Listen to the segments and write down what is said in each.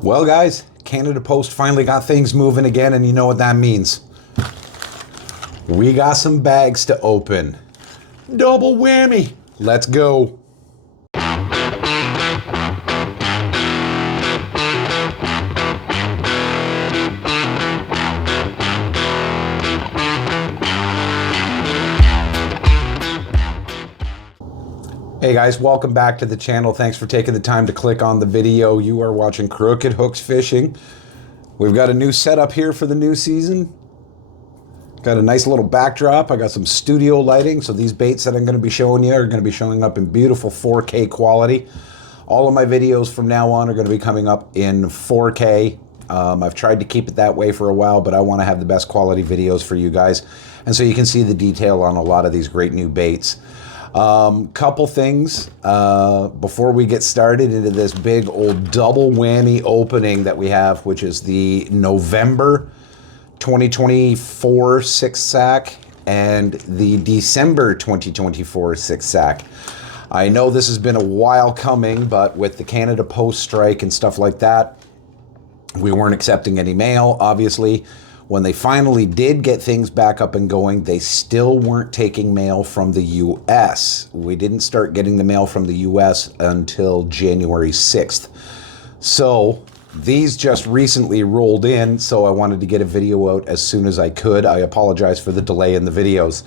Well, guys, Canada Post finally got things moving again, and you know what that means. We got some bags to open. Double whammy. Let's go. Hey guys, welcome back to the channel. Thanks for taking the time to click on the video. You are watching Crooked Hooks Fishing. We've got a new setup here for the new season. Got a nice little backdrop. I got some studio lighting, so these baits that I'm going to be showing you are going to be showing up in beautiful 4K quality. All of my videos from now on are going to be coming up in 4K. I've tried to keep it that way for a while, but I want to have the best quality videos for you guys. And so you can see the detail on a lot of these great new baits. Couple things before we get started into this big old double whammy opening that we have, which is the November 2024 six sack and the December 2024 six sack. I know this has been a while coming, but with the Canada Post strike and stuff like that, we weren't accepting any mail, obviously. When they finally did get things back up and going, they still weren't taking mail from the US. We didn't start getting the mail from the US until January 6th. So these just recently rolled in, so I wanted to get a video out as soon as I could. I apologize for the delay in the videos.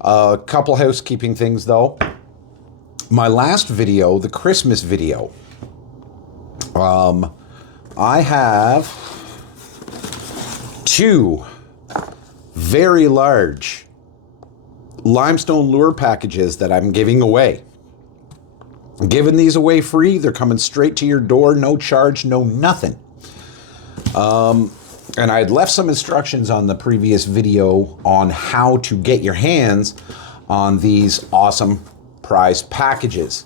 A couple housekeeping things though. My last video, the Christmas video, I have two very large limestone lure packages that I'm giving away. I'm giving these away free. They're coming straight to your door, no charge, no nothing. And I had left some instructions on the previous video on how to get your hands on these awesome prized packages.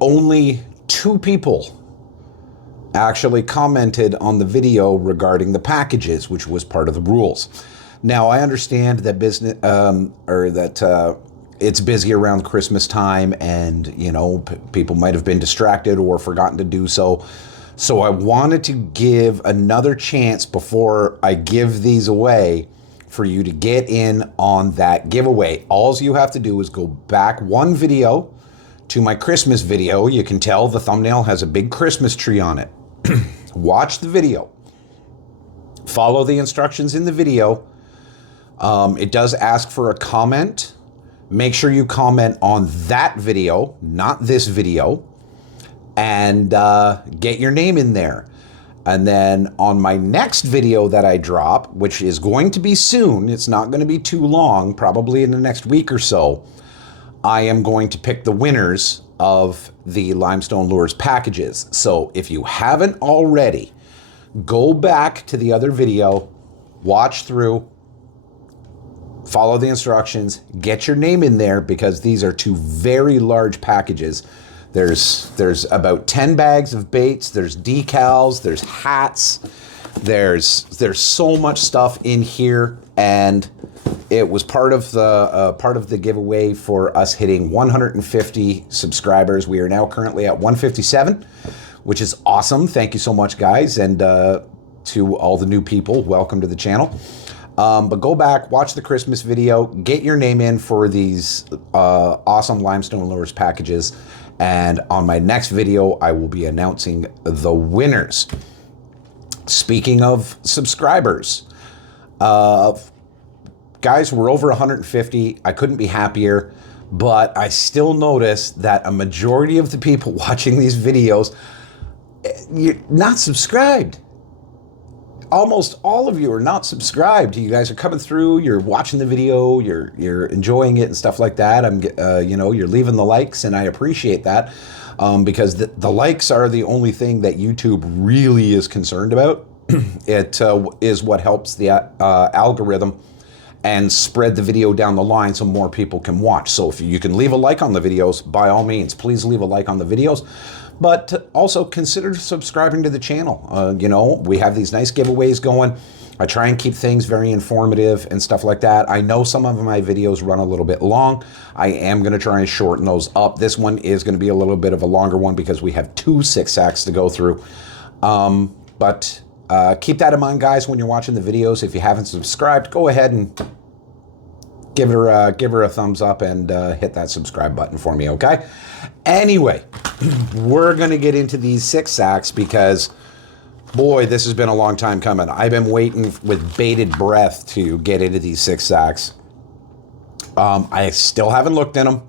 Only two people actually commented on the video regarding the packages, which was part of the rules. Now, I understand that it's busy around Christmas time, and you know, people might have been distracted or forgotten to do so. So I wanted to give another chance before I give these away for you to get in on that giveaway. All you have to do is go back one video to my Christmas video. You can tell the thumbnail has a big Christmas tree on it. Watch the video. Follow the instructions in the video. It does ask for a comment. Make sure you comment on that video, not this video, and get your name in there. And then on my next video that I drop, which is going to be soon, it's not going to be too long, probably in the next week or so, I am going to pick the winners of the Limestone Lures packages. So if you haven't already, go back to the other video, watch through, follow the instructions, get your name in there, because these are two very large packages. There's about 10 bags of baits, there's decals, there's hats, there's so much stuff in here, and it was part of the giveaway for us hitting 150 subscribers. We are now currently at 157, which is awesome. Thank you so much, guys, and to all the new people, welcome to the channel. But go back, watch the Christmas video, get your name in for these awesome Limestone Lures packages, and on my next video, I will be announcing the winners. Speaking of subscribers, guys, we're over 150. I couldn't be happier, but I still notice that a majority of the people watching these videos, you're not subscribed. Almost all of you are not subscribed. You guys are coming through, you're watching the video, you're enjoying it and stuff like that. You know, you're leaving the likes, and I appreciate that, because the likes are the only thing that YouTube really is concerned about. It is what helps the algorithm and spread the video down the line so more people can watch. So if you can leave a like on the videos, by all means, please leave a like on the videos. But also consider subscribing to the channel. You know, we have these nice giveaways going. I try and keep things very informative and stuff like that. I know some of my videos run a little bit long. I am going to try and shorten those up. This one is going to be a little bit of a longer one because we have 2 6-sacks to go through. But keep that in mind, guys, when you're watching the videos. If you haven't subscribed, go ahead and give her a thumbs up and hit that subscribe button for me, okay? Anyway, we're going to get into these 6-sacks because, boy, this has been a long time coming. I've been waiting with bated breath to get into these 6-sacks. I still haven't looked in them,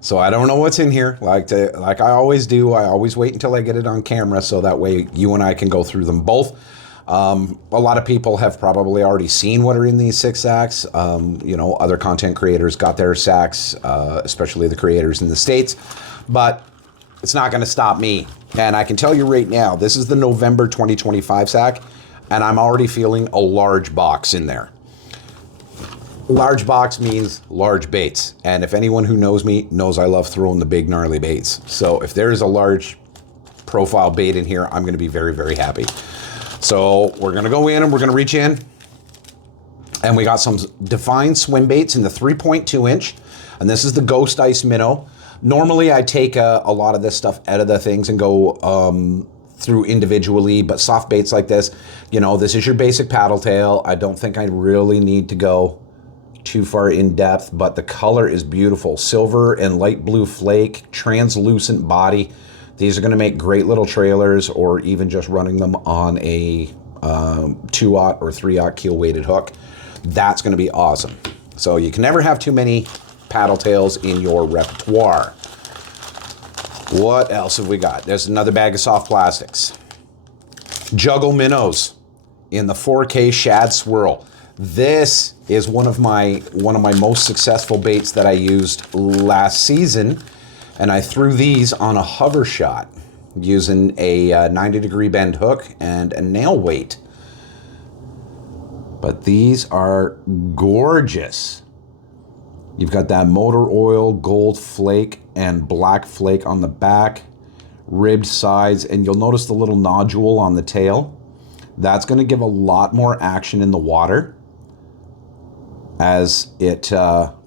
so I don't know what's in here. Like I always do, I always wait until I get it on camera so that way you and I can go through them both. A lot of people have probably already seen what are in these 6-sacks. You know, other content creators got their sacks, especially the creators in the States, but it's not going to stop me. And I can tell you right now, this is the November 2025 sack, and I'm already feeling a large box in there. Large box means large baits. And if anyone who knows me knows I love throwing the big gnarly baits. So if there is a large profile bait in here, I'm going to be very, very happy. So we're going to go in and we're going to reach in. And we got some defined swim baits in the 3.2 inch. And this is the Ghost Ice Minnow. Normally I take a lot of this stuff out of the things and go through individually, but soft baits like this, you know, this is your basic paddle tail. I don't think I really need to go too far in depth, but the color is beautiful. Silver and light blue flake, translucent body. These are going to make great little trailers, or even just running them on a 2/0 or 3/0 keel weighted hook. That's going to be awesome. So you can never have too many paddle tails in your repertoire. What else have we got? There's another bag of soft plastics. Juggle minnows in the 4K shad swirl. This is one of my most successful baits that I used last season, and I threw these on a hover shot using a 90-degree bend hook and a nail weight. But these are gorgeous. You've got that motor oil, gold flake, and black flake on the back, ribbed sides, and you'll notice the little nodule on the tail. That's going to give a lot more action in the water as it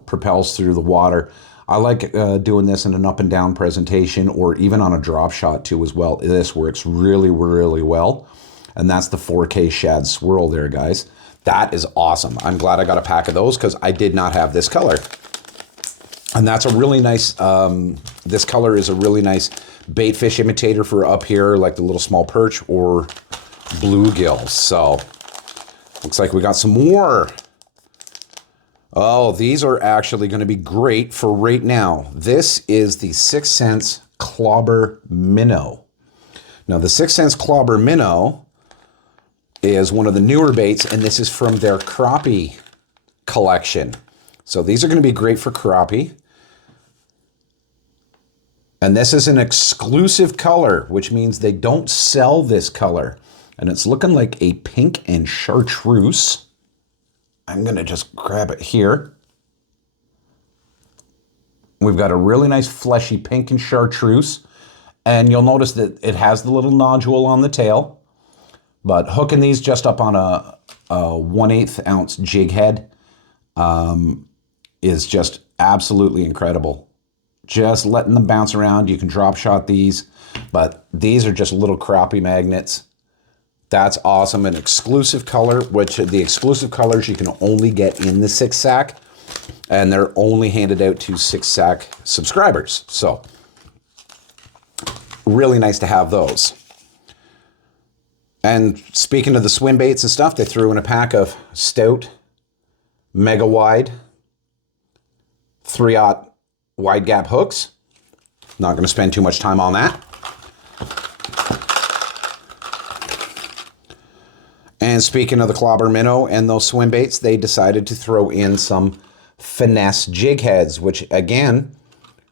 propels through the water. I like doing this in an up and down presentation, or even on a drop shot too as well. This works really, really well. And that's the 4K shad swirl there, guys. That is awesome. I'm glad I got a pack of those because I did not have this color. And that's a really nice, this color is a really nice bait fish imitator for up here, like the little small perch or bluegills. So looks like we got some more. Oh, these are actually going to be great for right now. This is the 6 Sense Clobber Minnow. Now, the 6 Sense Clobber Minnow is one of the newer baits, and this is from their crappie collection. So these are going to be great for crappie. And this is an exclusive color, which means they don't sell this color. And it's looking like a pink and chartreuse. I'm going to just grab it here. We've got a really nice fleshy pink and chartreuse. And you'll notice that it has the little nodule on the tail. But hooking these just up on a 1/8 ounce jig head is just absolutely incredible. Just letting them bounce around. You can drop shot these, but these are just little crappie magnets. That's awesome. An exclusive color, which the exclusive colors you can only get in the 6-sack, and they're only handed out to 6-sack subscribers. So really nice to have those. And speaking of the swim baits and stuff, they threw in a pack of stout, mega wide, 3/0 wide gap hooks. Not going to spend too much time on that. And speaking of the Clobber Minnow and those swim baits, they decided to throw in some finesse jig heads, which again,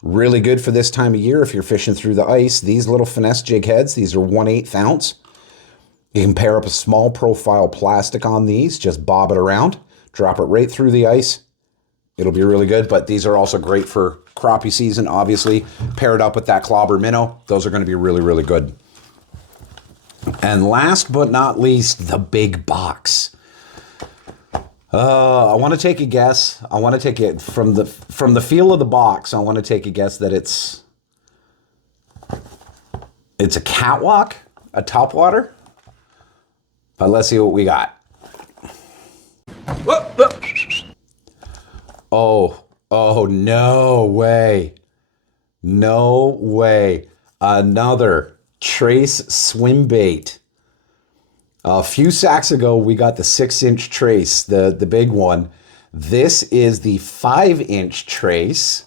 really good for this time of year if you're fishing through the ice. These little finesse jig heads, these are 1/8 ounce. You can pair up a small profile plastic on these, just bob it around, drop it right through the ice. It'll be really good, but these are also great for crappie season, obviously. Paired up with that Clobber Minnow, those are going to be really, really good. And last but not least, the big box. I want to take a guess. I want to take it from the feel of the box. I want to take a guess that it's a Catwalk, a topwater. But let's see what we got. Whoop, whoop. Oh, no way. No way. Another Trace swim bait. A few sacks ago, we got the 6-inch Trace, the big one. This is the 5-inch Trace.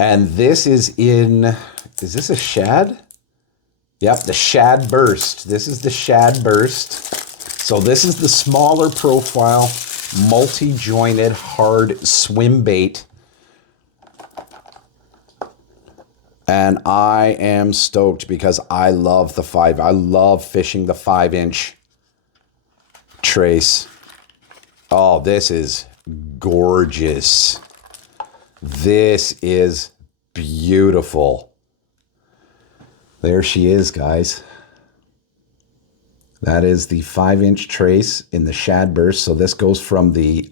And this is this a shad? Yep, the Shad Burst. This is the Shad Burst. So this is the smaller profile, multi-jointed, hard swim bait. And I am stoked because I love the 5. I love fishing the 5-inch Trace. Oh, this is gorgeous. This is beautiful. There she is, guys. That is the 5-inch Trace in the Shad Burst. So this goes from the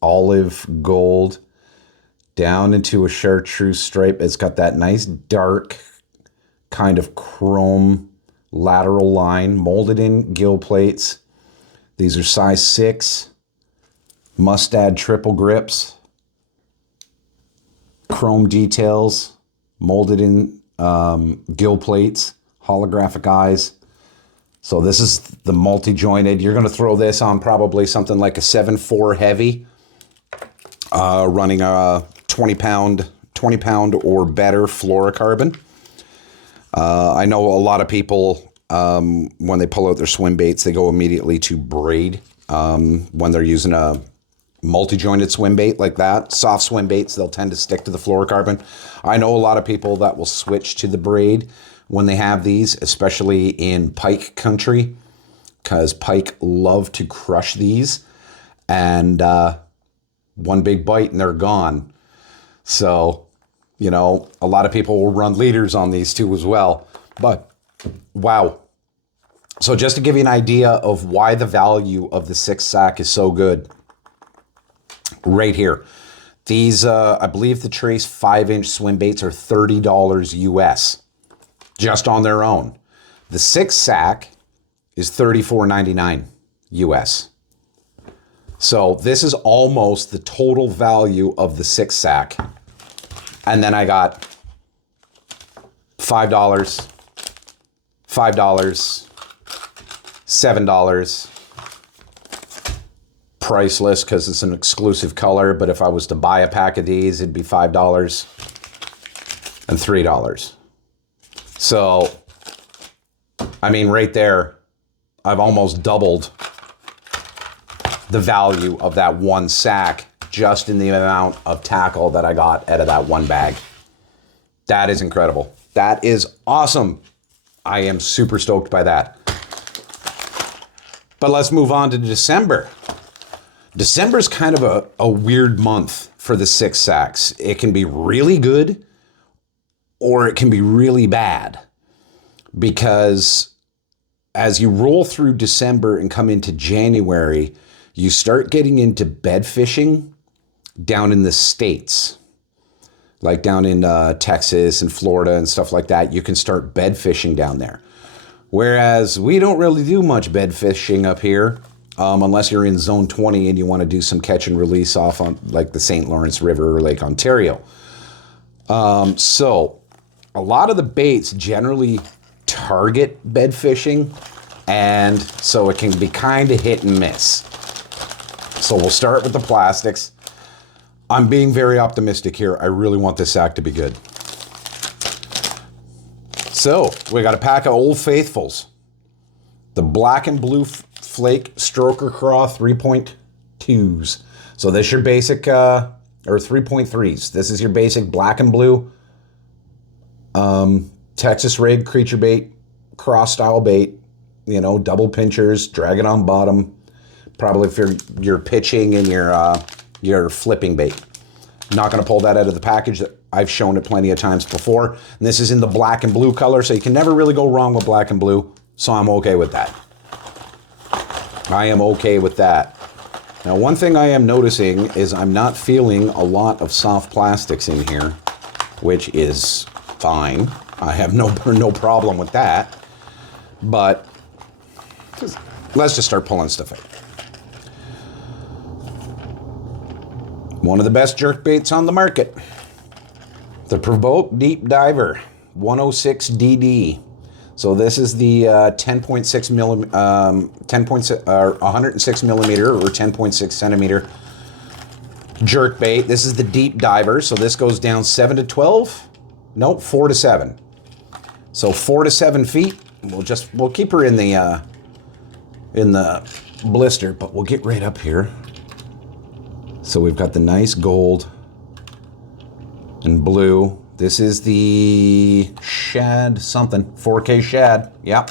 olive gold down into a chartreuse stripe. It's got that nice dark kind of chrome lateral line, molded in gill plates. These are size 6 Mustad triple grips, chrome details, molded in gill plates, holographic eyes. So this is the multi-jointed. You're going to throw this on probably something like a 7.4 heavy, running a 20 pound or better fluorocarbon. I know a lot of people, when they pull out their swim baits, they go immediately to braid. When they're using a multi-jointed swim bait like that, soft swim baits, they'll tend to stick to the fluorocarbon. I know a lot of people that will switch to the braid when they have these, especially in pike country, because pike love to crush these, and one big bite and they're gone. So, you know, a lot of people will run leaders on these too as well. But wow. So just to give you an idea of why the value of the 6 sack is so good, right here. These, I believe the Trace 5-inch swim baits are $30 US, just on their own. The 6 sack is $34.99 US. So this is almost the total value of the 6 sack. And then I got $5, $5, $7. Priceless because it's an exclusive color, but if I was to buy a pack of these, it'd be $5 and $3. So, I mean, right there, I've almost doubled the value of that one sack just in the amount of tackle that I got out of that one bag. That is incredible. That is awesome. I am super stoked by that. But let's move on to December. December is kind of a weird month for the 6 sacks. It can be really good or it can be really bad, because as you roll through December and come into January, you start getting into bed fishing down in the States, like down in Texas and Florida and stuff like that. You can start bed fishing down there. Whereas we don't really do much bed fishing up here. Unless you're in zone 20 and you want to do some catch and release off on like the St. Lawrence River or Lake Ontario. So a lot of the baits generally target bed fishing, and so it can be kind of hit and miss. So we'll start with the plastics. I'm being very optimistic here. I really want this sack to be good. So we got a pack of Old Faithfuls. The black and blue Flake Stroker Craw 3.2s. So this is your basic, or 3.3s. This is your basic black and blue Texas rig creature bait, cross style bait, you know, double pinchers, drag it on bottom. Probably if you're pitching and you're flipping bait. Not going to pull that out of the package. I've shown it plenty of times before. And this is in the black and blue color, so you can never really go wrong with black and blue. So I'm okay with that. I am okay with that. Now, one thing I am noticing is I'm not feeling a lot of soft plastics in here, which is fine. I have no problem with that. But let's just start pulling stuff out. One of the best jerk baits on the market. The Provoke Deep Diver 106 DD. So this is the 106 millimeter or 10.6 centimeter jerk bait. This is the Deep Diver. So this goes down 7 to 12. Nope, 4 to 7. So 4 to 7 feet. We'll keep her in the blister, but we'll get right up here. So we've got the nice gold and blue. This is the shad something, 4K shad. Yep.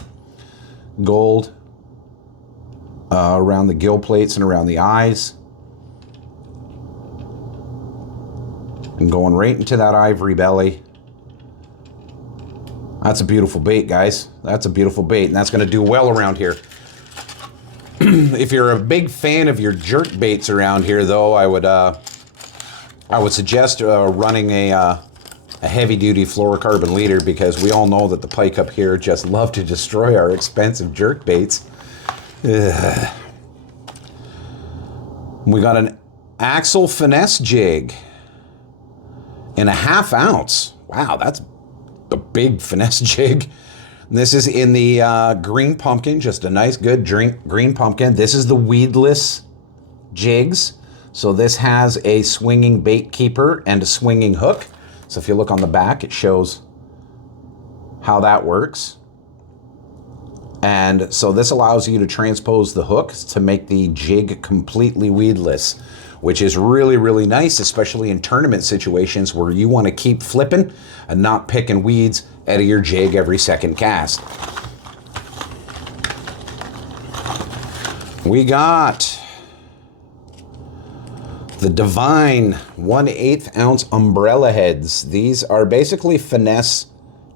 Gold around the gill plates and around the eyes. And going right into that ivory belly. That's a beautiful bait, guys. That's a beautiful bait, and that's going to do well around here. If you're a big fan of your jerk baits around here, though, I would suggest running a heavy-duty fluorocarbon leader, because we all know that the pike up here just love to destroy our expensive jerk baits. Ugh. We got an Axel Finesse jig in a 1/2 ounce. Wow, that's a big finesse jig. And this is in the green pumpkin, just a nice, good green pumpkin. This is the weedless jigs. So this has a swinging bait keeper and a swinging hook. So if you look on the back, it shows how that works. And so this allows you to transpose the hook to make the jig completely weedless, which is really, really nice, especially in tournament situations where you want to keep flipping and not picking weeds out of your jig every second cast. We got the Divine 1/8 ounce umbrella heads. These are basically finesse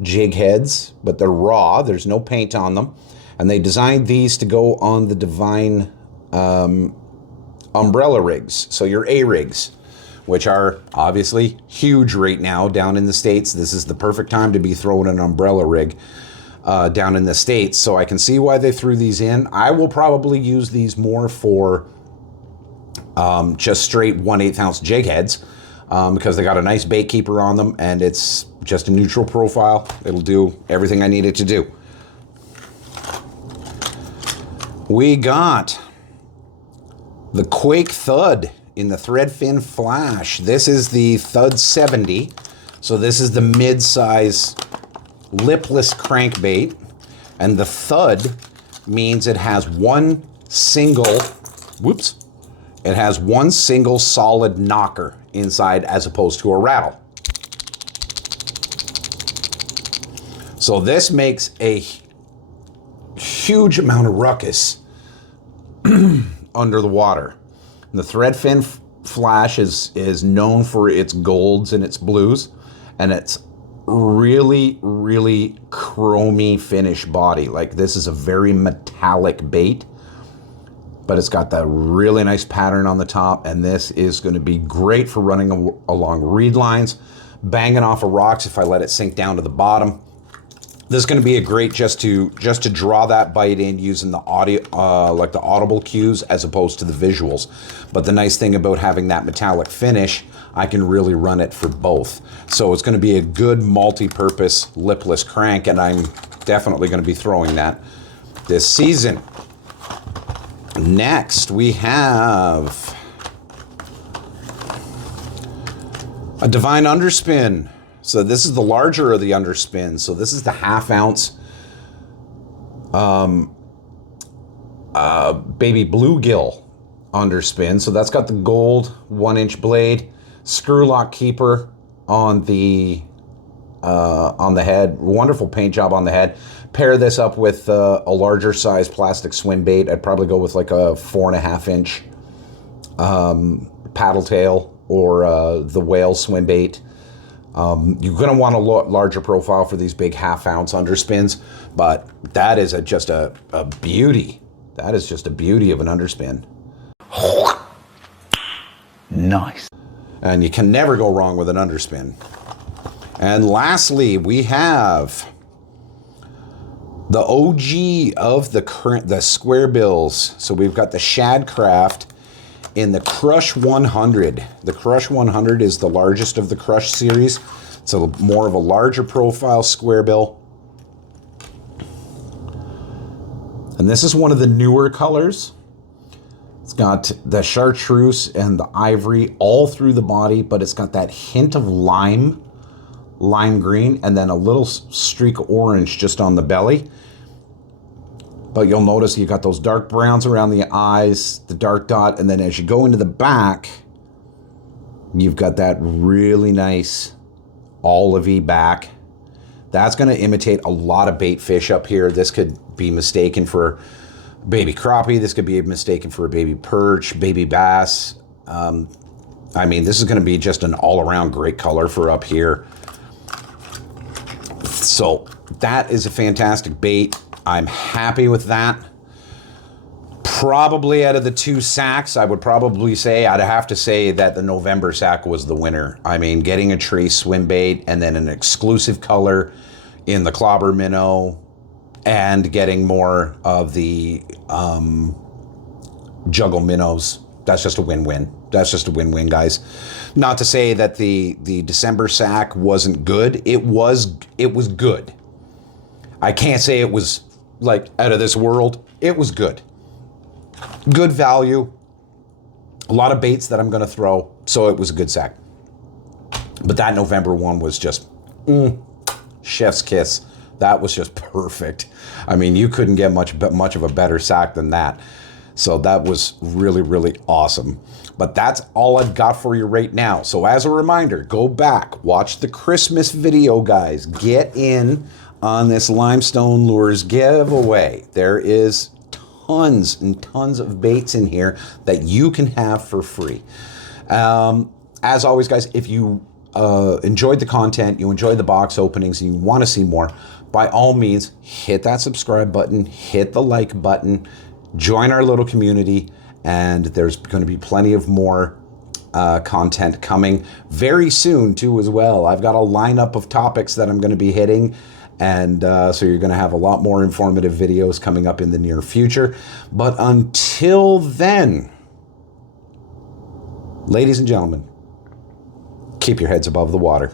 jig heads, but they're raw. There's no paint on them. And they designed these to go on the Divine umbrella rigs. So your A rigs, which are obviously huge right now down in the States. This is the perfect time to be throwing an umbrella rig down in the States. So I can see why they threw these in. I will probably use these more for just straight 1/8 ounce jig heads because they got a nice bait keeper on them, and it's just a neutral profile. It'll do everything I need it to do. We got the Quake Thud in the Threadfin Flash. This is the Thud 70. So this is the mid-size lipless crankbait. And the Thud means it has one single, it has one single solid knocker inside as opposed to a rattle. So this makes a huge amount of ruckus under the water. And the Threadfin Flash is known for its golds and its blues, and it's really, really chromy finish body. Like, this is a very metallic bait, but it's got that really nice pattern on the top, and this is going to be great for running along reed lines, banging off of rocks if I let it sink down to the bottom. This is going to be a great just to draw that bite in using the audio, like the audible cues as opposed to the visuals. But the nice thing about having that metallic finish, I can really run it for both. So it's going to be a good multi-purpose lipless crank, and I'm definitely going to be throwing that this season. Next, we have a Divine Underspin. So this is the larger of the underspin. So this is the 1/2 ounce baby bluegill underspin. So that's got the gold 1-inch blade, screw lock keeper on the head. Wonderful paint job on the head. Pair this up with a larger size plastic swim bait. I'd probably go with like a 4.5-inch paddle tail or the whale swim bait. You're going to want a larger profile for these big 1/2 ounce underspins, but that is just a beauty. That is just a beauty of an underspin. Nice. And you can never go wrong with an underspin. And lastly, we have the OG of the square bills. So we've got the Shadcraft in the Crush 100. The Crush 100 is the largest of the Crush series. It's more of a larger profile square bill. And this is one of the newer colors. It's got the chartreuse and the ivory all through the body, but it's got that hint of lime green, and then a little streak of orange just on the belly. But you'll notice you got those dark browns around the eyes, the dark dot, and then as you go into the back, you've got that really nice olivey back. That's going to imitate a lot of bait fish up here. This could be mistaken for baby crappie. This could be mistaken for a baby perch, baby bass. I mean, this is going to be just an all-around great color for up here. So that is a fantastic bait. I'm happy with that. Probably out of the two sacks, I'd have to say that the November sack was the winner. I mean, getting a Trace swim bait and then an exclusive color in the Clobber minnow and getting more of the juggle minnows. That's just a win-win. That's just a win-win, guys. Not to say that the December sack wasn't good. It was good. I can't say it was like out of this world. It was good. Good value. A lot of baits that I'm going to throw, so it was a good sack. But that November one was just chef's kiss. That was just perfect. I mean, you couldn't get much of a better sack than that. So that was really, really awesome. But that's all I've got for you right now. So as a reminder, go back, watch the Christmas video, guys. Get in on this Limestone Lures giveaway. There is tons and tons of baits in here that you can have for free. As always, guys, if you enjoyed the content, you enjoyed the box openings, and you want to see more, by all means, hit that subscribe button, hit the like button, join our little community, and there's going to be plenty of more content coming very soon too as well. I've got a lineup of topics that I'm going to be hitting, and so you're going to have a lot more informative videos coming up in the near future. But until then, ladies and gentlemen, keep your heads above the water.